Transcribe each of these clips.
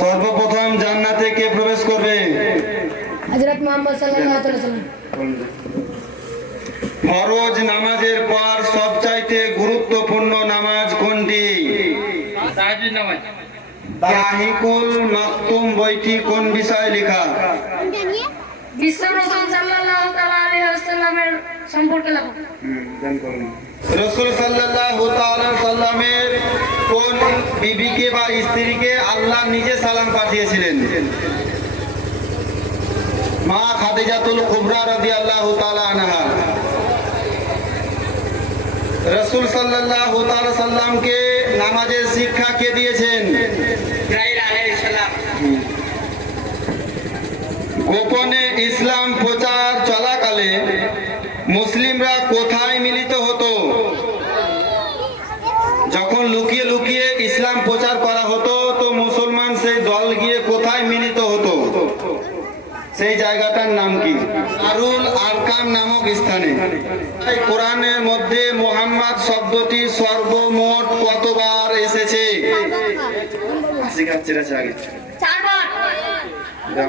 সর্বপ্রথম জান্নাতে কে প্রবেশ করবে? হজরত মোহাম্মদ সাল্লাল্লাহু আলাইহি সাল্লাম ফরজ নামাজের পর সবচাইতে গুরুত্বপূর্ণ নামাজ কোনটি? তাহাজ্জুদ নামাজ তাহিকুল মাকতুম বইটি কোন বিষয়ে লেখা? সাল্লাল্লাহু তাআলা আলাইহি ওয়াসাল্লামের সম্পর্কে লেখা। রসুল সাল্লাল্লাহু তাআলা সাল্লামের কোন বিবিকে বা স্ত্রীকে আল্লাহ নিজে সালাম পাঠিয়েছিলেন। মা খাদিজাতুল কুবরা রাদিয়াল্লাহু তাআলা আনহা। রসুল সাল্লামকে নামাজের শিক্ষা কে দিয়েছেন? গোপনে ইসলাম প্রচার চলাকালে মুসলিমরা কোথায় মিলিত হতো যখন লুকিয়ে লুকিয়ে ইসলাম প্রচার করা হতো তো মুসলমান সেই দল গিয়ে কোথায় মিলিত হতো সেই জায়গাটার নাম কি আরুল আরকাম নামক স্থানে এই কোরআনের মধ্যে মোহাম্মদ শব্দটি সর্বমোট কতবার এসেছে শিখাচ্ছি আগে।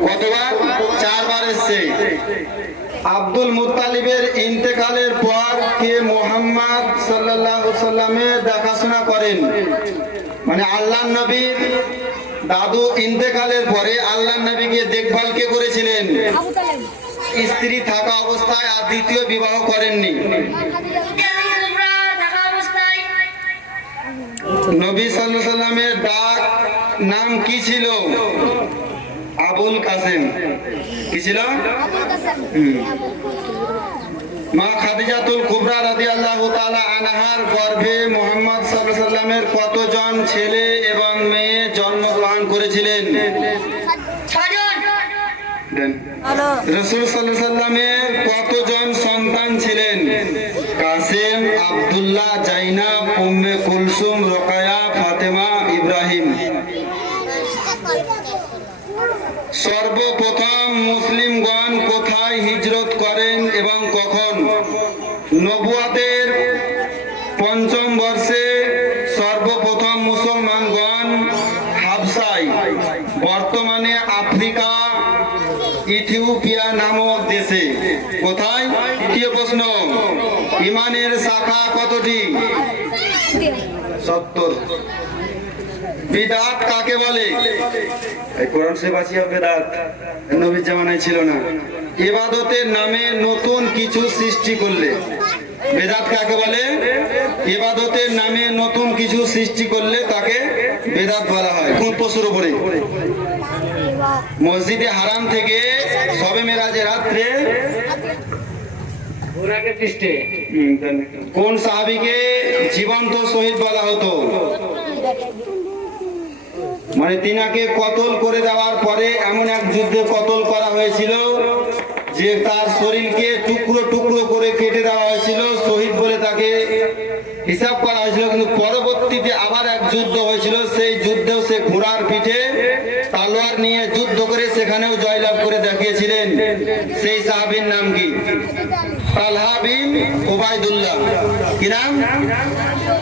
কতবার? চারবার এসছে। আব্দুল মুত্তালিবের ইন্তেকালের পর কে মোহাম্মদ সাল্লামের দেখাশোনা করেন? মানে আল্লাহ নবীর দাদু ইন্তেকালের পরে আল্লাহ নবীকে দেখভাল কে করেছিলেন? স্ত্রী থাকা অবস্থায় আর দ্বিতীয় বিবাহ করেননি। নবী সাল্লামের ডাক নাম কি ছিল? আবুল কাসেম। কি ছিল? মা খাদিজাতুল কুবরা রাদিয়াল্লাহু তাআলা আনহার গর্ভে মুহাম্মদ সাল্লাল্লাহু আলাইহি সাল্লামের কতজন ছেলে এবং মেয়ে জন্মগ্রহণ করেছিলেন? রসুল সাল্লাল্লাহু আলাইহি সাল্লামের কতজন বর্তমানে আফ্রিকা, ইথিওপিয়া নামক দেশে। কোথায়? তৃতীয় প্রশ্ন? ইমানের শাখা কতটি? সত্তর। কাকে বলে? ছিল না। ইবাদতের নামে নতুন কিছু সৃষ্টি করলে। বেদাত কাকে বলে? ইবাদতের নামে নতুন কিছু সৃষ্টি করলে তাকে বেদাত বলা হয়। কোন পশুর উপরে? মসজিদে হারাম থেকে সবে মেরাজে রাত্রে কোন সাহাবিকে জীবন্ত শহীদ বলা হতো? মানে তিনাকে কতল করে দেওয়ার পরে এমন এক যুদ্ধে কতল করা হয়েছিল যে তার শরীরকে টুকরো টুকরো করে কেটে দেওয়া হয়েছিল শহীদ বলে তাকে হিসাব করা হয়েছিল কিন্তু পরবর্তীতে আবার এক যুদ্ধ হয়েছিল সেই যুদ্ধেও সে ঘোড়ার পিঠে তালোয়ার নিয়ে যুদ্ধ করে সেখানেও জয়লাভ করে দেখিয়েছিলেন সেই সাহাবীর নাম কি তালহা বিন ওবায়দুল্লাহ কি নাম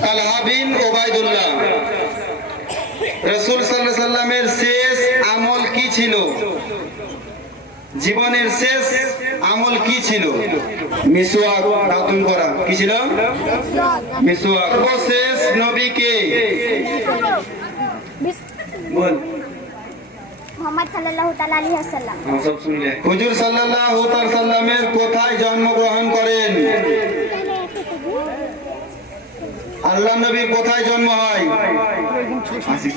তালহা বিন ওবায়দুল্লাহ রসুল সাল্লাহ সাল্লামের শেষ আমল কি ছিল জীবনের শেষ আমল কি ছিল? মিসওয়াক দাতুন করা। কি ছিল? মিসওয়াক। সর্বশেষ নবীকে বল। মোহাম্মদ সাল্লাল্লাহু তাআলা আলাইহি ওয়াসাল্লাম। সব শুনলে। হুজুর সাল্লাল্লাহু তাআলা সাল্লামের কোথায় জন্মগ্রহণ করেন? আল্লাহ নবীর কোথায় জন্ম হয়? আশিক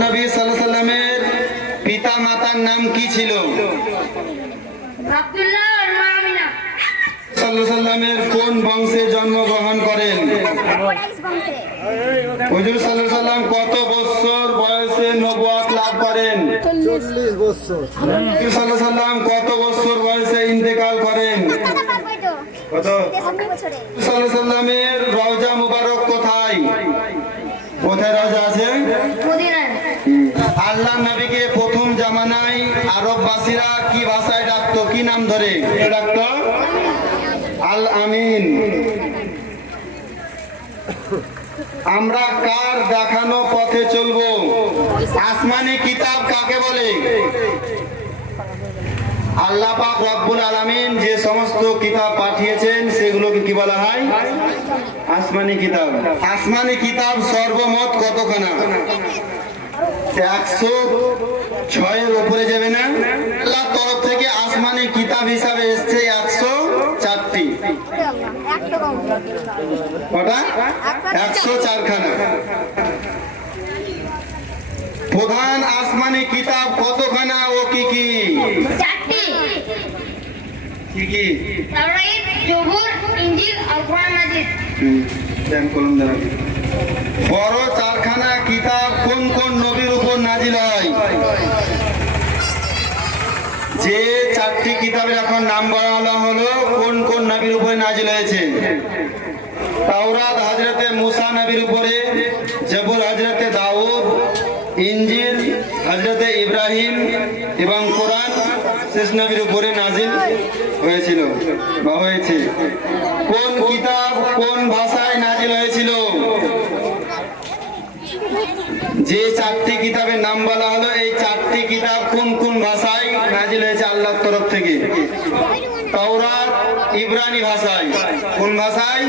নবী সাল্লামের পিতা মাতার নাম কি ছিল? আব্দুল্লাহ আর মা আমিনা সাল্লাল্লাহু সাল্লামের কোন বংশে জন্মগ্রহণ করেন? হুজুর সাল্লাল্লাহু সাল্লাম কত বছর বয়সে নবুয়াত লাভ করেন? চল্লিশ বছর। হুজুর সাল্লাম কত বছর বয়সে ইন্তেকাল করেন? কত? সাল্লামের রওজা মুবারক কোথায় কোথায় রওজা আছে মদিনায় আল্লাহ নবীকে প্রথম জামানায় আরববাসীরা কি ভাষায় ডাকতো? কি নাম ধরে? ডাকতো? আল আমিন আমরা কার দেখানো পথে চলবো? আসমানি কিতাব কাকে বলে? আল্লাহ পাক রব্বুল আলামিন যে সমস্ত কিতাব পাঠিয়েছেন, সেগুলোকে কি বলা হয়? আসমানি কিতাব। আসমানি কিতাব সর্বমত কতখানা? একশো ছয়ের উপরে যাবে না। আল্লাহর তরফ থেকে আসমানি কিতাব হিসাবে এসছে একশো চারটি। কটা? একশো চারখানা। প্রধান আসমানি কিতাব কতখানা ও কি কি? কি কি? তাওরাত জবুর ইনজিল আর কোরআন মাজিদ। হুম, কলম দেন আগে। বড় চারখানা কিতাব কোন কোন নবীর উপর নাজিল হয়? যে চারটি কিতাবের এখন নাম বলা হলো কোন কোন নবীর উপরে নাজিল হয়েছে? তাওরাত হজরতে মুসা নবীর উপরে জবুর হজরতে দাউদ ইঞ্জিল হজরতে ইব্রাহিম এবং কোরআন শেষ নবীর উপরে নাজিল হয়েছিল বা হয়েছে। কোন কিতাব কোন ভাষায় নাজিল হয়েছিল? যে চারটি কিতাবের নাম বলা হলো, এই চারটি কিতাব কোন কোন ভাষায় নাজিল হয়েছে আল্লাহর তরফ থেকে? তাওরাত ইব্রানি ভাষায়। কোন ভাষায়?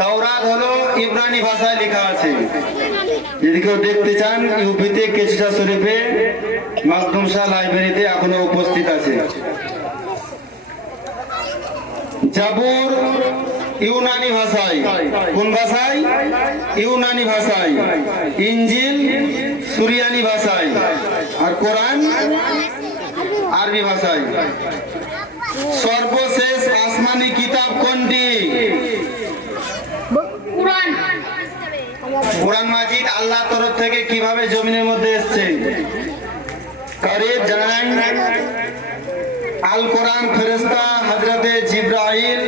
তাওরাত হলো ইব্রানি ভাষায় লেখা আছে। যদি কেউ দেখতে চান, ইউপিতে কেচুসা শরীফে মাকদুম শাহ লাইব্রেরিতে এখনও উপস্থিত আছে। জাবুর ইউনানি ভাষায়। কোন ভাষায়? ইউনানি ভাষায়। ইঞ্জিল সুরিয়ানি ভাষায়। আর কোরআন আরবি ভাষায়। সর্বশেষ আসমানি কিতাব কোনটি? কোরআন। মাজিদ আল্লাহ তরফ থেকে কীভাবে জমিনের মধ্যে এসছে? কারে জানান আল কোরআন ফেরেস্তা হজরতে জিব্রাইল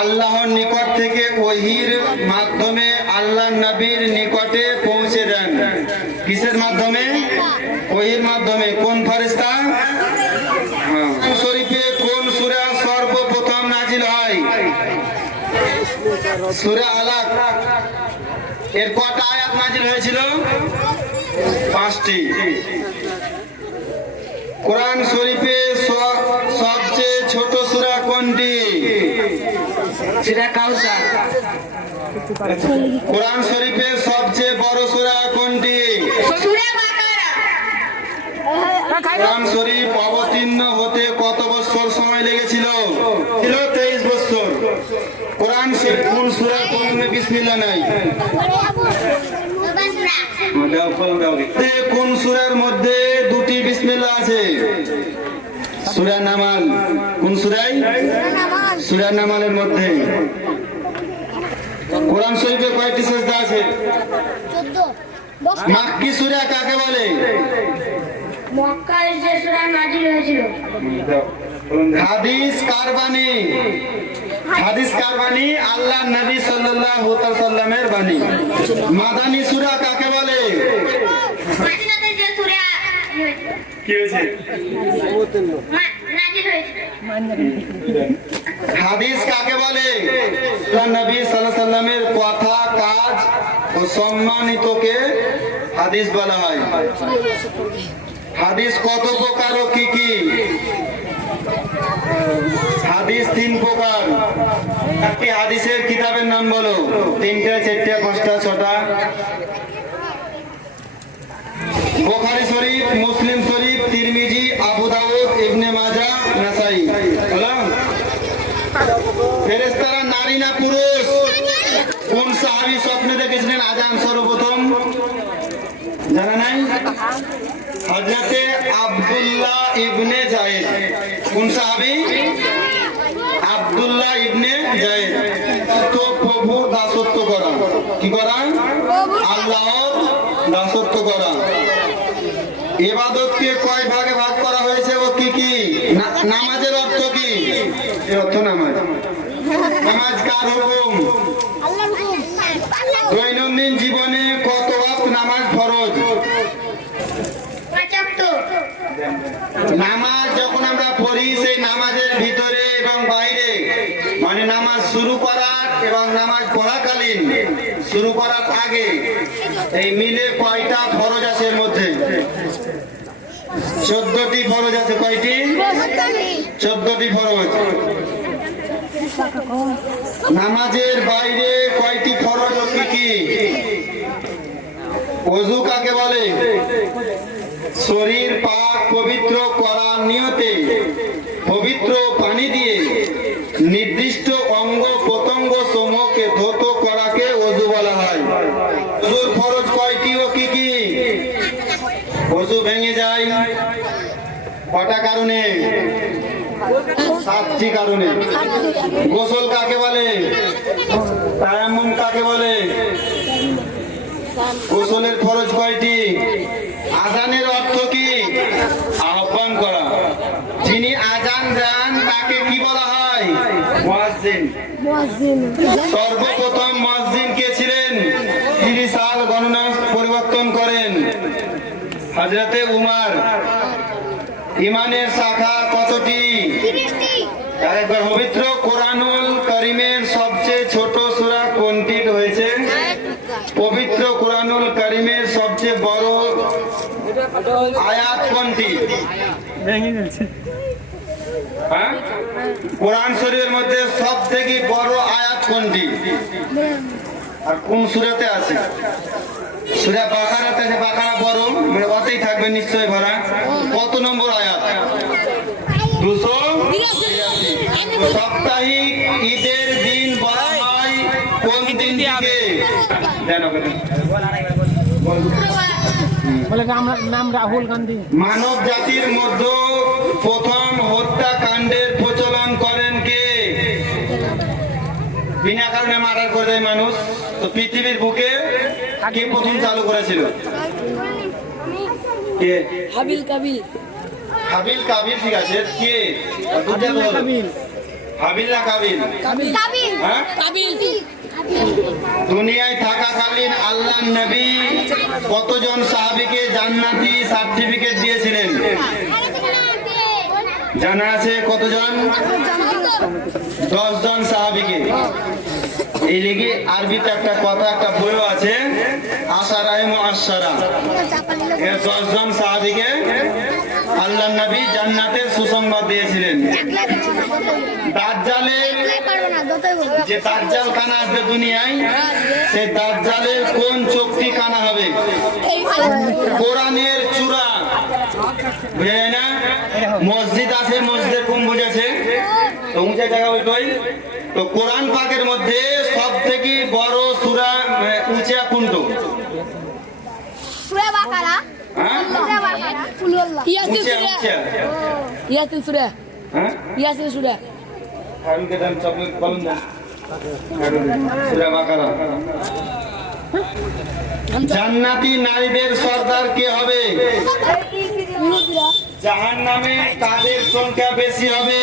আল্লাহর নিকট থেকে ওহির মাধ্যমে আল্লাহ নবীর নিকটে পৌঁছে দেন কিসের মাধ্যমে ওহির মাধ্যমে কোন ফেরেস্তা হ্যাঁ। শরীফে কোন সূরা সর্বপ্রথম নাজিল হয়? সূরা আলাক। এর কটা আয়াত নাজিল হয়েছিল? পাঁচটি। কোরআন শরীফে সবচেয়ে ছোট সুরা কোনটি? সেটা কাউসার। কোরআন শরীফে সবচেয়ে বড় সূরা কোনটি সূরা বাকারা কোরআন শরীফ অবতীর্ণ হতে কত বছর সময় লেগেছিল? ছিল তেইশ বছর। কোরআন শরীফ কোন সূরা কোন বিসমিল্লাহ নাই। কোন সূরার মধ্যে দুটি বিসমিল্লাহ আছে? সূরা নামাল। কোন সূরাই? সূরা নামালের মধ্যে। কোরআন শরীফে কয়টি সেজদা আছে? মাক্কি সূরা কাকে বলে? মক্কায় যে সূরা নাজিল হয়েছিল। হাদিস কারবানি হাদিস কারবানি আল্লাহ নবী সাল্লাল্লাহু তাআলা সাল্লামের বাণী। মাদানী সূরা কাকে বলে? মদিনাতে যে সূরা কি হয়েছে? মা- নাজিল হাদিস কাকে বলে? নবী সাল্লামের কথা কাজ ও সম্মানিতকে হাদিস বলা হয়। হাদিস কত প্রকার ও কি কি? হাদিস তিন প্রকার। একটি হাদিসের কিতাবের নাম বলো। তিনটা, চারটা, পাঁচটা, ছটা। বোখারি শরীফ, মুসলিম শরীফ, তিরমিজি, আবু দাউদ, ইবনে মাজা, নাসাই। বললাম ফেরেশতারা নারী না পুরুষ? কোন সাহাবী স্বপ্নে দেখেছিলেন আজান সর্বপ্রথম জানা নাই হজরতে আব্দুল্লাহ ইবনে জায়েদ। কোন সাহাবী? আব্দুল্লাহ ইবনে জায়েদ। তো প্রভু দাসত্ব করা কি করা আল্লাহ দাসত্ব করা এবাদতকে কয় ভাগে ভাগ করা হয়েছে ও কি কি? নামাজের অর্থ কি? অর্থ নামাজ। নামাজ কার হুকুম আল্লাহ দৈনন্দিন জীবনে কত ওয়াক্ত নামাজ ফরজ পঁচাত্তর নামাজ যখন আমরা পড়ি সেই নামাজের ভিতরে এবং বাইরে মানে নামাজ শুরু করার এবং নামাজ পড়াকালীন শুরু করার আগে এই মিলে কয়টা ফরজ আছে এর মধ্যে? চোদ্দটি ফরজ আছে কয়টি? চোদ্দটি। ফরজ নামাজের বাইরে কয়টি ফরজ ও কি কি? অজু কাকে বলে? শরীর পাক পবিত্র করার নিয়তে পবিত্র পানি দিয়ে নির্দিষ্ট অজুর ফরজ কয়টি ও কি কি? অজু ভেঙে যায়। কটা কারণে? সাতটি কারণে। গোসল কাকে বলে? তায়াম্মুম কাকে বলে? গোসলের খরচ কয়টি আজানের অর্থ কি আহ্বান করা যিনি আজান দেন তাকে কি বলা হয় সর্বপ্রথম মুয়াজ্জিন কে ছিলেন? তিনি সাল গণনা পরিবর্তন করেন। হযরতে উমার। ইমানের শাখা কতটি? আরেকবার পবিত্র কোরআনুল করিমের সবচেয়ে ছোট সূরা কোনটি হয়েছে? পবিত্র কোরআনুল করিমের সবচেয়ে বড় আয়াত কোনটি? হ্যাঁ? কোরআন শরীফের মধ্যে সব থেকে বড় আয়াত কোনটি? আর কোন সুরাতে আছে? সুরা বাকারাতে আছে বাকারা বড় মানে অতেই থাকবে নিশ্চয় ভরা। কত নম্বর আয়াত? দুশো সাপ্তাহিক ঈদের দিন বলা হয় কোন দিন দেন। বলে নাম নাম রাহুল গান্ধী। মানব জাতির মধ্যে প্রথম হত্যাকাণ্ডের প্রচলন করেন কে? বিনা কারণে মার্ডার করে দেয় মানুষ। তো পৃথিবীর বুকে কে প্রথম চালু করেছিল? কে? হাবিল কাবিল। হাবিল কাবিল ঠিক আছে। কে? কাবিল। হাবিল না কাবিল? কাবিল। হ্যাঁ? কাবিল। দুনিয়ায় থাকাকালীন আল্লাহ নবী কতজন সাহাবীকে জান্নাতি সার্টিফিকেট দিয়েছিলেন? জানা আছে কতজন? দশ জন সাহাবিকে। এই লিগে আরবিতে একটা কথা একটা বইও আছে আশারায় আশারা এর দশ জন সাহাবিকে আল্লাহ নবী জান্নাতের সুসংবাদ দিয়েছিলেন। যে দাজ্জাল কানা আসবে দুনিয়ায়, সেই দাজ্জালের কোন চোখটি কানা হবে? কোরআনের চূড়া। বুঝে না? মসজিদ আছে, মসজিদের কোন বুঝেছে তো উঁচা জায়গা ওইটাই তো কোরআন পাকের মধ্যে সব থেকে বড় সুরা উঁচা কোনটো? হ্যাঁ ইয়াসিন সুরা ইয়াসিন সুরা হ্যাঁ ইয়াসিন সুরা হারুনকে দেন চকলেট বলুন না হারুন, বাকারা জান্নাতি নারীদের সর্দার কে হবে জাহান নামে কাদের সংখ্যা বেশি হবে